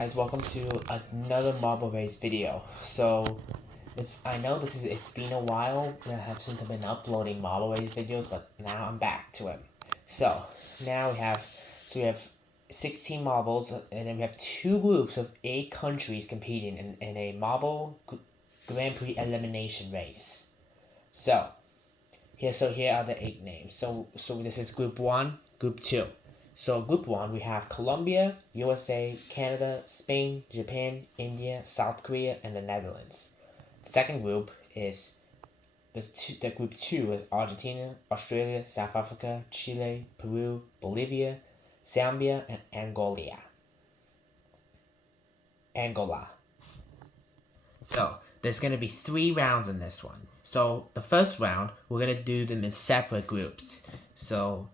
Guys, welcome to another marble race video. I know it's been a while that I have since I've been uploading marble race videos, but now I'm back to it. So now we have 16 marbles, and then we have two groups of 8 countries competing in a marble Grand Prix elimination race. So here are the 8 names. So this is Group 1, Group 2. So Group 1, we have Colombia, USA, Canada, Spain, Japan, India, South Korea, and the Netherlands. The second group is Group 2 is Argentina, Australia, South Africa, Chile, Peru, Bolivia, Zambia, and Angola. So there's going to be 3 rounds in this one. So the first round, we're going to do them in separate groups. So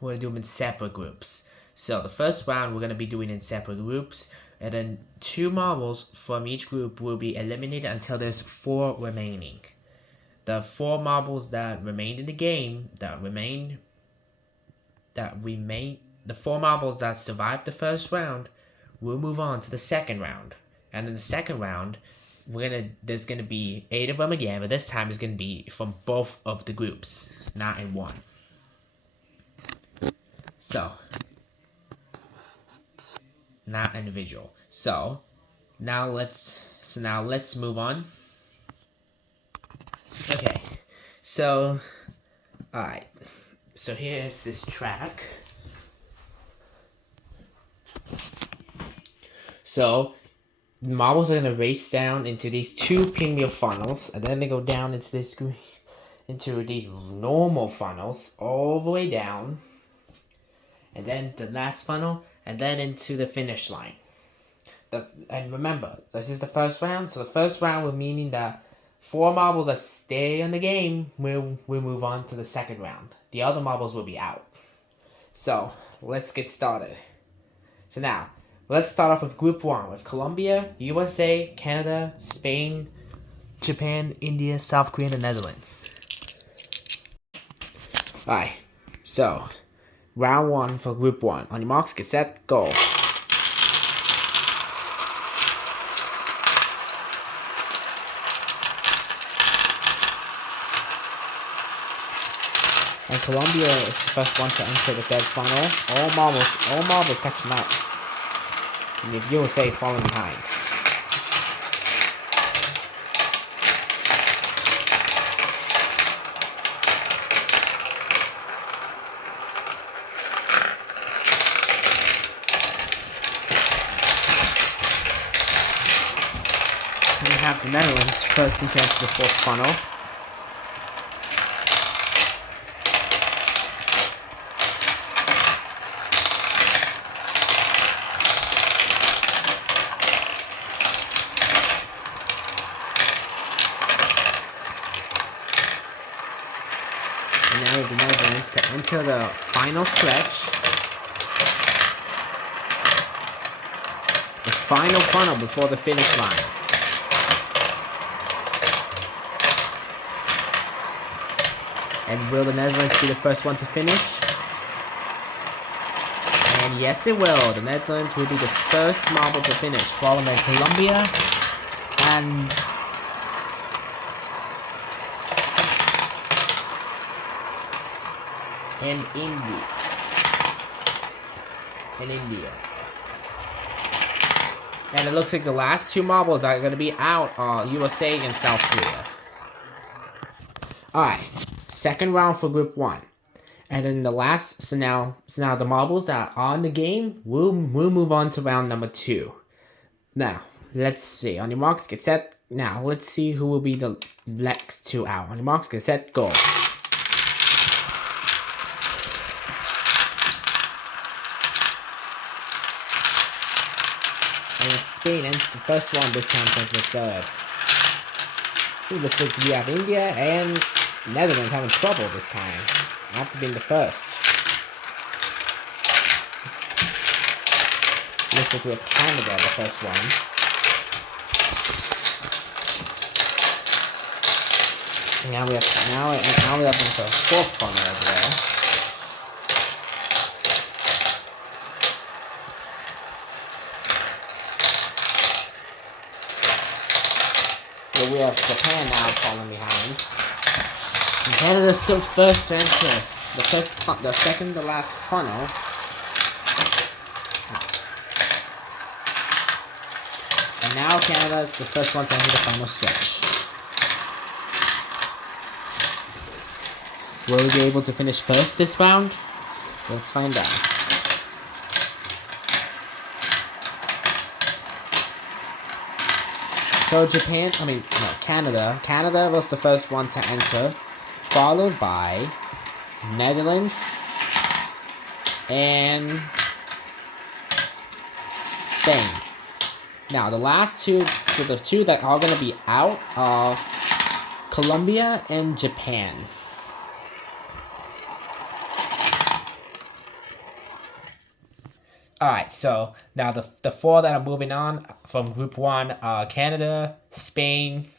we're going to do them in separate groups. So the first round we're going to be doing in separate groups. And then 2 marbles from each group will be eliminated until there's 4 remaining. The 4 marbles that remained in the game, the 4 marbles that survived the first round will move on to the second round. And in the second round, there's gonna be 8 of them again, but this time it's gonna be from both of the groups, not in one. So, not individual. So now let's move on. Okay, so alright. So here's this track. So the marbles are gonna race down into these 2 pinwheel funnels, and then they go down into these normal funnels all the way down, and then the last funnel, and then into the finish line. And remember, this is the first round, so the first round will meaning that 4 marbles that stay in the game will move on to the second round. The other marbles will be out. So let's get started. So now, let's start off with Group 1 with Colombia, USA, Canada, Spain, Japan, India, South Korea, and the Netherlands. Alright, so round 1 for Group 1. On your marks, get set, go. And Colombia is the first one to enter the third funnel. All marbles catch them up. And the USA falling behind. And we have the Netherlands first to enter the 4th funnel. And now we have the Netherlands to enter the final stretch. The final funnel before the finish line. And will the Netherlands be the first one to finish? And yes, it will. The Netherlands will be the first marble to finish, followed by Colombia and India. And it looks like the last 2 marbles that are going to be out are USA and South Korea. Alright, second round for Group 1. And then the last, so now the marbles that are in the game will move on to round number 2. Now, let's see. On your marks, get set. Now, let's see who will be the next 2 out. On your marks, get set, go. And if Spain ends the first one, this time comes the third. It looks like we have India and Netherlands having trouble this time. After being the first. Looks like we have Canada the first one. And now we have the 4th funnel over there. we have Japan now falling behind. And Canada's still first to enter the second to last funnel. And now Canada is the first one to enter the final stretch. Will we be able to finish first this round? Let's find out. So Canada was the first one to enter, followed by Netherlands and Spain. Now the last two, so the two that are going to be out are Colombia and Japan. Alright, so now the four that are moving on from Group 1 are Canada, Spain,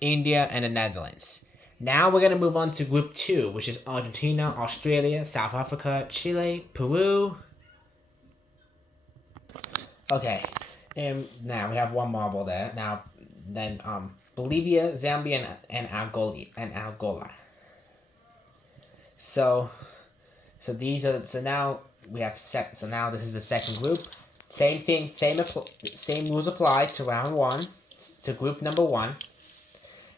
India, and the Netherlands. Now we're going to move on to Group 2, which is Argentina, Australia, South Africa, Chile, Peru. Okay, and now we have one marble there. Now, then Bolivia, Zambia, and Angola. So these are, so now we have so now this is the second group. Same thing, same rules apply to round 1, to group number 1.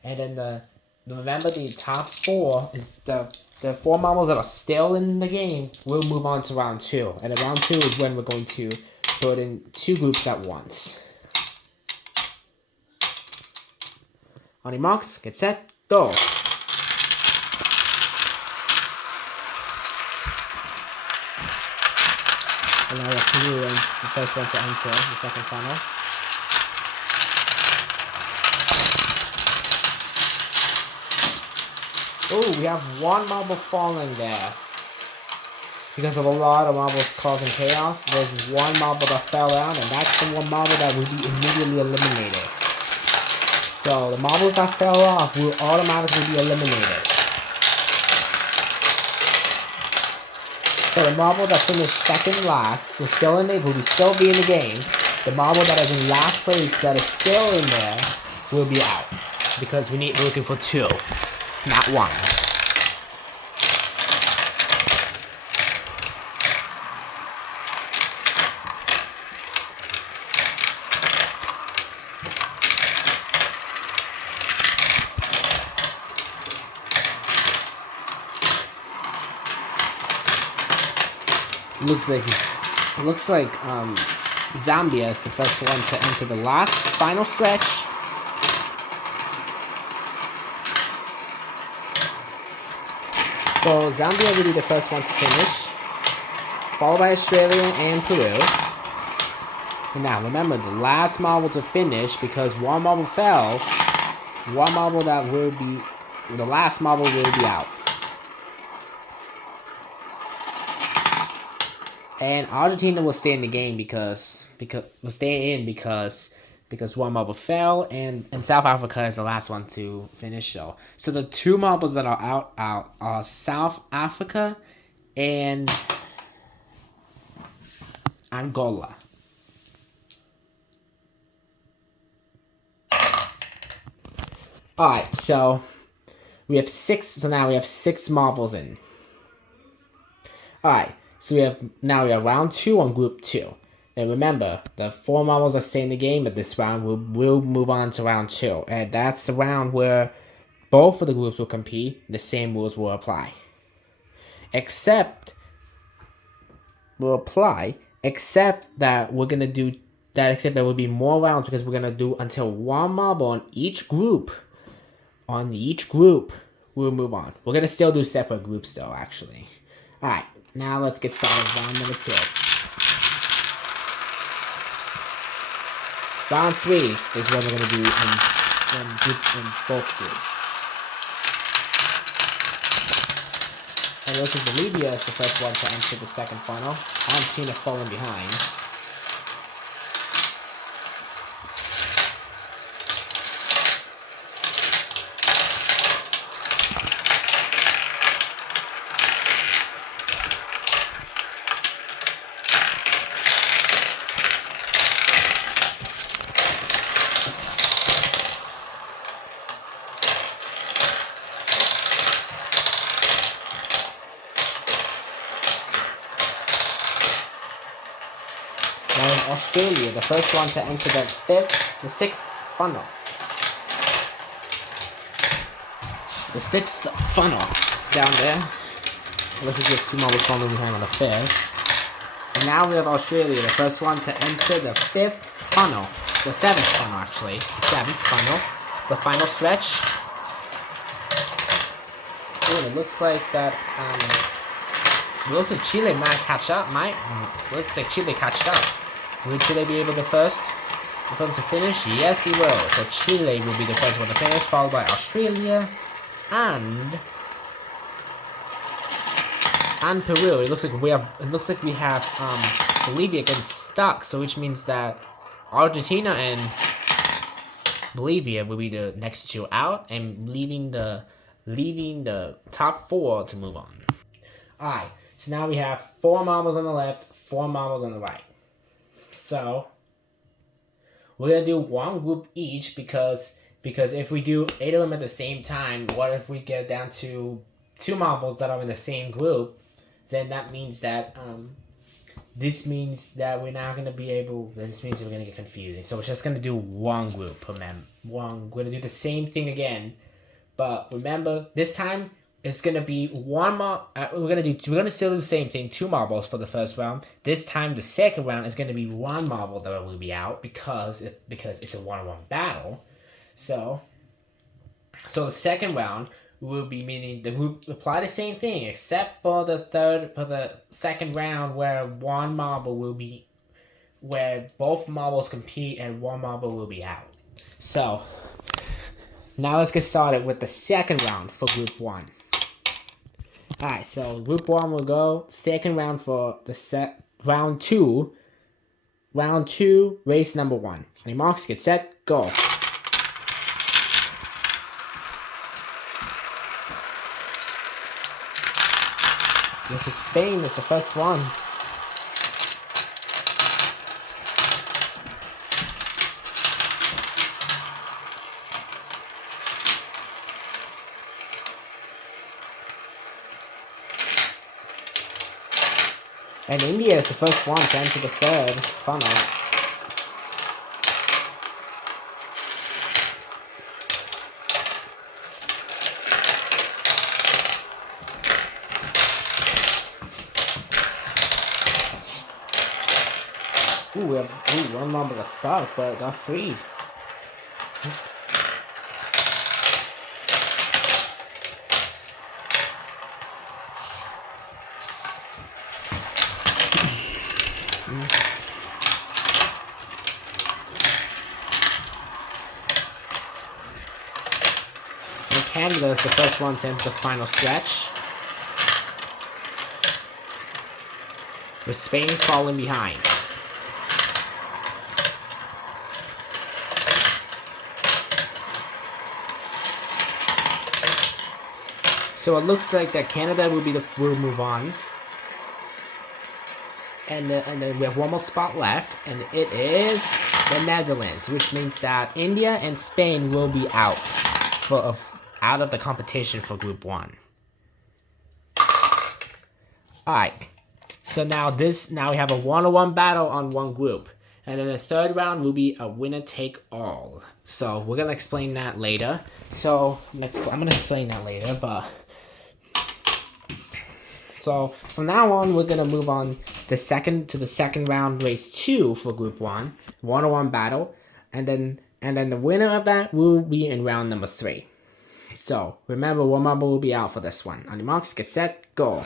And then remember the top 4 is the 4 marbles that are still in the game will move on to round 2. And in round 2 is when we're going to put in 2 groups at once. On your marks, get set, go! And now we have Peru and the first one to enter the second funnel. Oh, we have one marble falling there. Because of a lot of marbles causing chaos, there's one marble that fell down, and that's the one marble that will be immediately eliminated. So the marbles that fell off will automatically be eliminated. So the marble that finished second last will still be in the game. The marble that is in last place that is still in there will be out. Because we're looking for 2, not 1. Looks like Zambia is the first one to enter the last final stretch. So Zambia will be the first one to finish, followed by Australia and Peru. And now remember, the last marble to finish, because one marble fell, the last marble will be out. And Argentina will stay in the game because one marble fell, and South Africa is the last one to finish. So the 2 marbles that are out are South Africa and Angola. Alright, so we have 6. So now we have 6 marbles in. Alright. So we have round 2 on group 2. And remember, the 4 marbles that stay in the game at this round will move on to round 2. And that's the round where both of the groups will compete. The same rules will apply. Except that we're going to do that, except there will be more rounds because we're going to do until 1 marble on each group. On each group, we'll move on. We're going to still do separate groups though, actually. Alright. Now let's get started with round number 2. Round 3 is what we're going to do in both groups. And it looks like Bolivia is the first one to enter the second funnel. Argentina falling behind. Australia, the first one to enter the sixth funnel. The sixth funnel down there. Let's just get 2 marbles falling behind on the fifth. And now we have Australia, the first one to enter the fifth funnel. The seventh funnel, actually. The seventh funnel. The final stretch. Ooh, it looks like that, it looks like Chile might catch up, looks like Chile catched up. Will Chile be able to the one to finish? Yes, he will. So Chile will be the first one to finish, followed by Australia and Peru. It looks like we have Bolivia getting stuck, so which means that Argentina and Bolivia will be the next 2 out and leaving the top 4 to move on. Alright, so now we have 4 marbles on the left, 4 marbles on the right. So we're gonna do 1 group each because if we do 8 of them at the same time, what if we get down to 2 marbles that are in the same group? Then that means that this means that we're not gonna be able. This means we're gonna get confused. So we're just gonna do 1 group per mem. We're gonna do the same thing again, but remember this time it's gonna be 1 marble. We're gonna still do the same thing. 2 marbles for the first round. This time the second round is gonna be 1 marble that will be out because it's a 1-on-1 battle. So the second round will be meaning that we apply the same thing except for the second round where 1 marble will be where both marbles compete and 1 marble will be out. So now let's get started with the second round for group 1. Alright, so group 1 will go second round for the round 2. Round 2, race number 1. On your marks, get set, go. Looks like Spain is the first one. And India is the first one to enter the third funnel. Ooh, 1 marble got stuck, but got free. And Canada is the first one to enter the final stretch, with Spain falling behind. So it looks like that Canada will move on, and then we have 1 more spot left, and it is the Netherlands, which means that India and Spain will be out of the competition for Group 1. Alright, so now we have a 1-on-1 battle on 1 group, and then the third round will be a winner take all. So we're gonna explain that later. I'm gonna explain that later, but. So from now on, we're gonna move on to the second round, race 2 for Group 1, 1-on-1 battle, and then the winner of that will be in round number 3. So remember, 1 marble will be out for this one. On your marks, get set, go.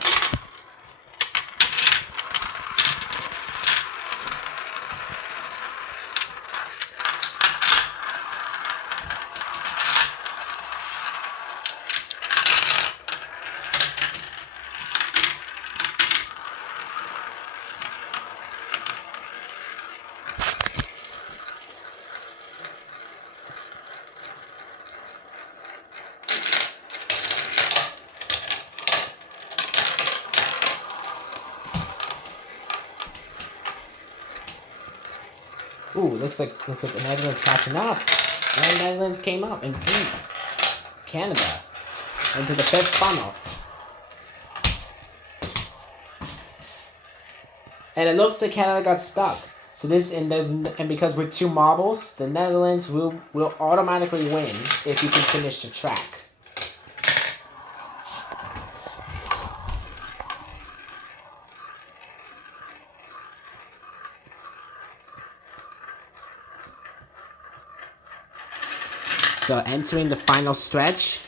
Ooh, looks like the Netherlands catching up. And the Netherlands came up and beat Canada into the 5th funnel. And it looks like Canada got stuck. So this and because with 2 marbles, the Netherlands will automatically win if you can finish the track. So entering the final stretch.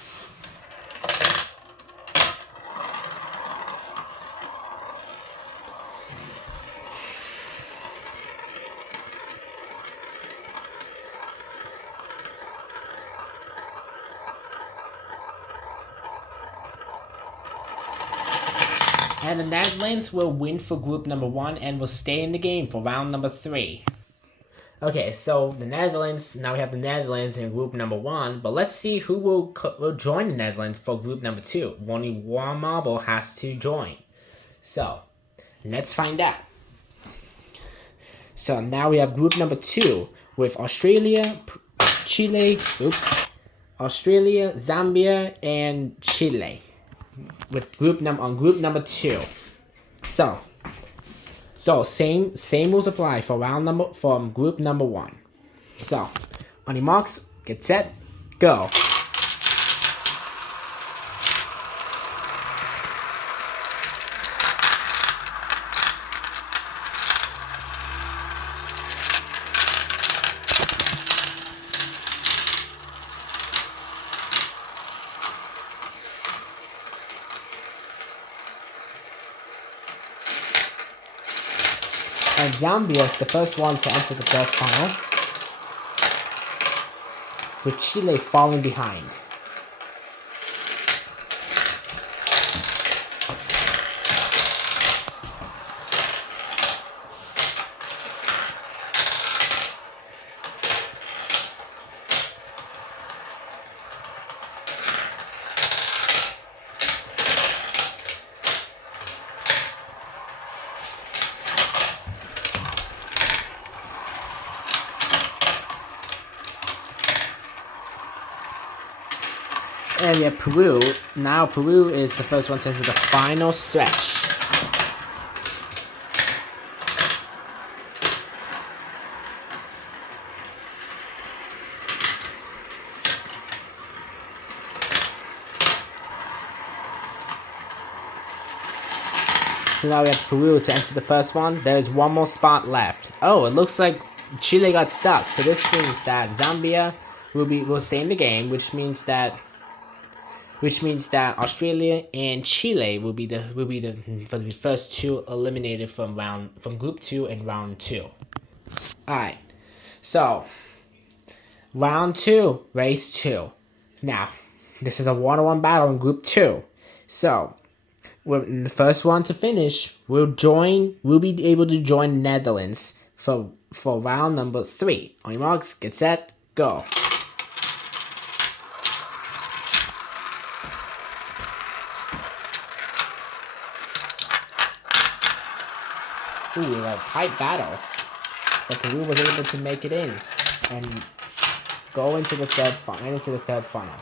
And the Netherlands will win for group number 1 and will stay in the game for round number 3. Okay, so the Netherlands, now we have the Netherlands in group number 1, but let's see who will join the Netherlands for group number 2. Only 1 marble has to join. So, let's find out. So now we have group number 2 with Australia, Chile, Australia, Zambia, and Chile. With group number 2. So same rules apply for group number 1. So on your marks, get set, go. And Zambia is the first one to enter the 3rd final, with Chile falling behind. And we have Peru. Now Peru is the first one to enter the final stretch. So now we have Peru to enter the first one. There's 1 more spot left. Oh, it looks like Chile got stuck. So this means that Zambia will stay in the game, which means that Australia and Chile will be for the first 2 eliminated from group 2 and round 2. Alright. So round 2, race 2. Now, this is a 1-on-1 battle in group 2. So the first one to finish will be able to join Netherlands for round number 3. On your marks, get set, go. Ooh, a tight battle. But Peru was able to make it in and go into the 3rd funnel.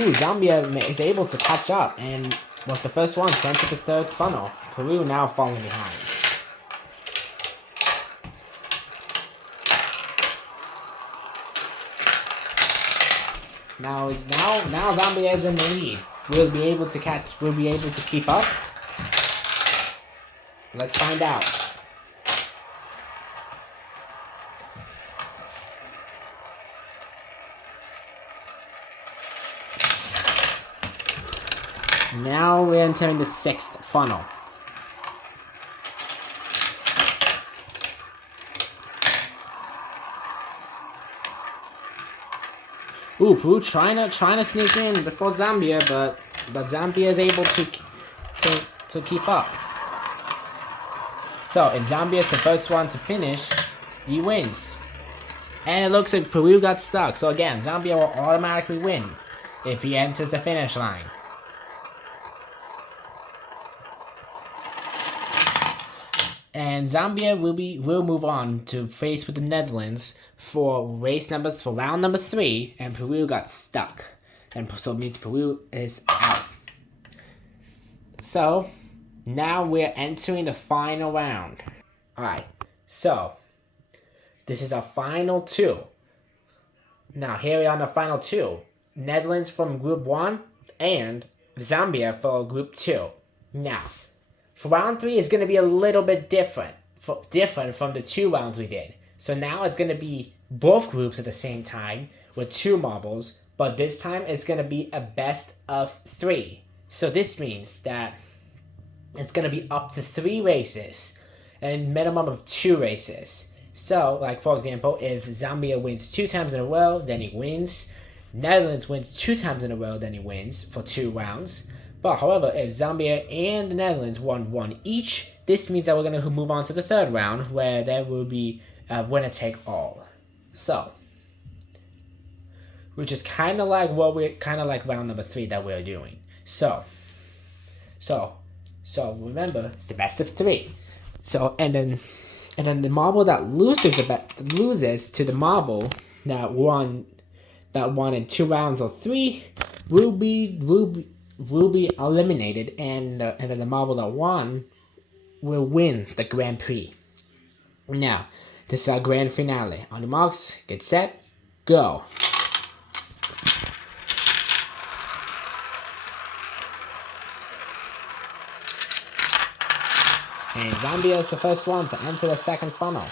Ooh, Zambia is able to catch up and was the first one to enter the 3rd funnel. Peru now falling behind. Now Zambia is in the lead. Will be able to keep up? Let's find out. Now we're entering the 6th funnel. Ooh, Peru trying to sneak in before Zambia, but Zambia is able to keep up. So if Zambia is the first one to finish, he wins. And it looks like Peru got stuck. So again, Zambia will automatically win if he enters the finish line. And Zambia will move on to face with the Netherlands for round number 3, and Peru got stuck, and so it means Peru is out. So, now we're entering the final round. Alright, so, this is our final two. Now, here we are in the final two. Netherlands from Group 1 and Zambia for Group 2. Now, for round 3 is going to be a little bit different from the 2 rounds we did. So now it's going to be both groups at the same time with 2 marbles, but this time it's going to be a best of 3. So this means that it's going to be up to 3 races and minimum of 2 races. So, like for example, if Zambia wins 2 times in a row, then he wins. Netherlands wins 2 times in a row, then he wins for 2 rounds. But however, if Zambia and the Netherlands won 1 each, this means that we're going to move on to the 3rd round, where there will be a winner take all. So, which is kind of like round number 3 that we're doing. So remember, it's the best of 3. So and then the marble that loses to the marble that won in 2 rounds or 3 will be eliminated, and then the marble that won will win the Grand Prix. Now, this is our grand finale. On the marks, get set, go. And Zambia is the first one to enter the 2nd funnel.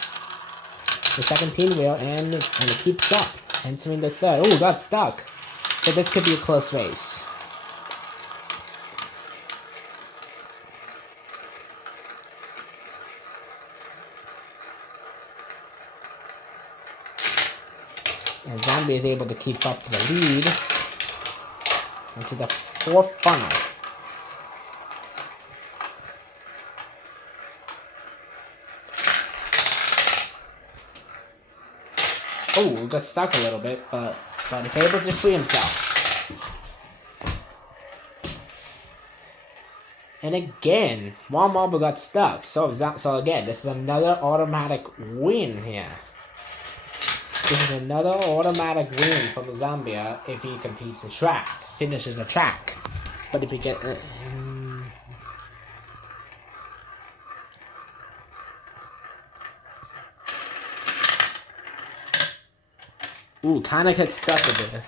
The 2nd pinwheel, and it keeps up, entering the 3rd. Oh, got stuck. So this could be a close race. And Zambia is able to keep up the lead into the 4th funnel. Oh, got stuck a little bit, but he's able to free himself. And again, one marble got stuck. So again, this is another automatic win here. This is another automatic win from Zambia if he competes the track, finishes the track. But if he get... Ooh, kind of gets stuck a bit.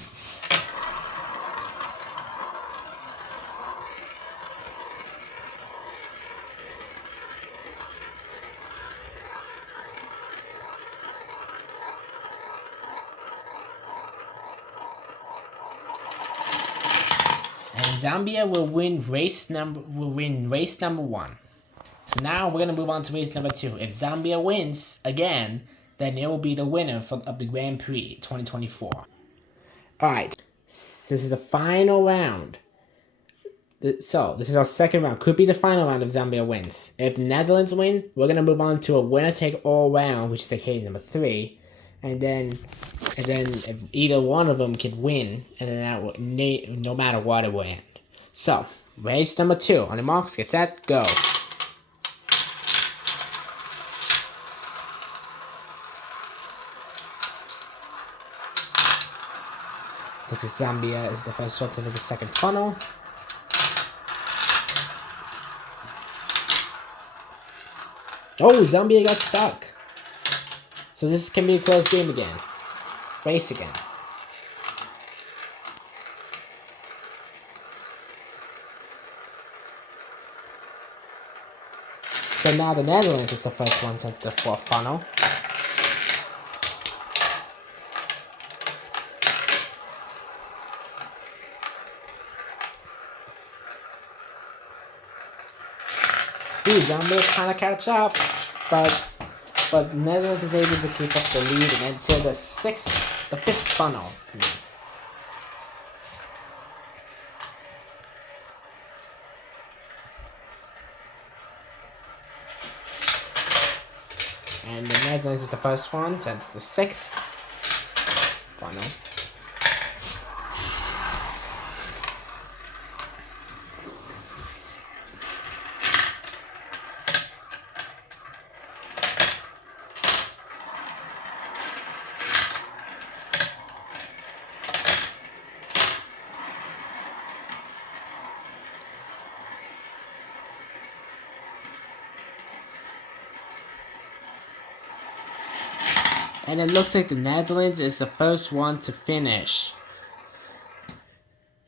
And Zambia will win race number 1. So now we're gonna move on to race number 2. If Zambia wins again, then it will be the winner of the Grand Prix 2024. Alright, this is the final round. So, this is our 2nd round. Could be the final round if Zambia wins. If the Netherlands win, we're going to move on to a winner-take-all round, which is the case number 3. And then if either one of them could win, and then that will, no matter what, it will end. So, race number 2. On the marks, get set, go. Looks like Zambia is the first one to the 2nd funnel. Oh, Zambia got stuck. So this can be a close game again. Race again. So now the Netherlands is the first one to the 4th funnel. Ooh, Zambia kind of catch up, but Netherlands is able to keep up the lead and enter the 5th funnel. And the Netherlands is the first one to enter the 6th funnel. And it looks like the Netherlands is the first one to finish.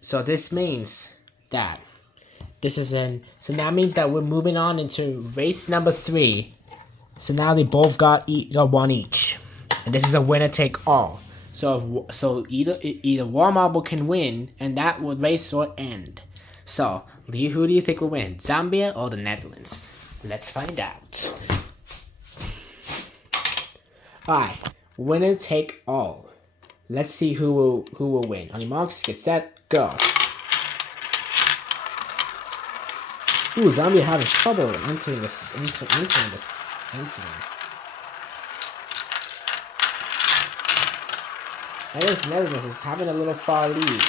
So this means that so that means that we're moving on into race number 3. So now they both got one each, and this is a winner take all. So either one marble can win, and that race will end. So who do you think will win, Zambia or the Netherlands? Let's find out. Alright, winner take all. Let's see who will win. On your marks, get set, go. Ooh, Zambia having trouble entering this. I think Netherlands is having a little far lead.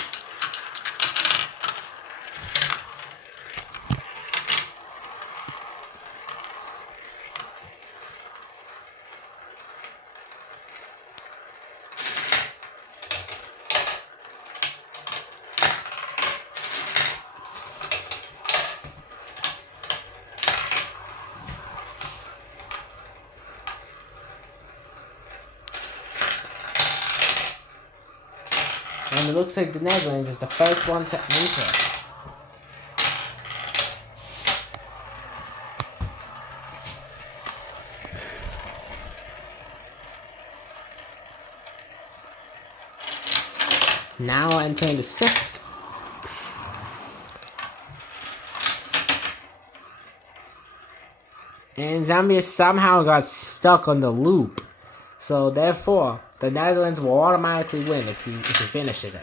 And it looks like the Netherlands is the first one to enter. Now entering the 6th. And Zambia somehow got stuck on the loop. So therefore, the Netherlands will automatically win if he finishes it.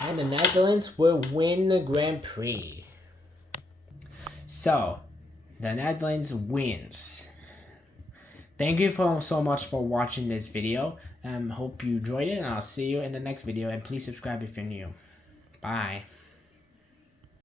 And the Netherlands will win the Grand Prix. So, the Netherlands wins. Thank you so much for watching this video. Hope you enjoyed it, and I'll see you in the next video. And please subscribe if you're new. Bye.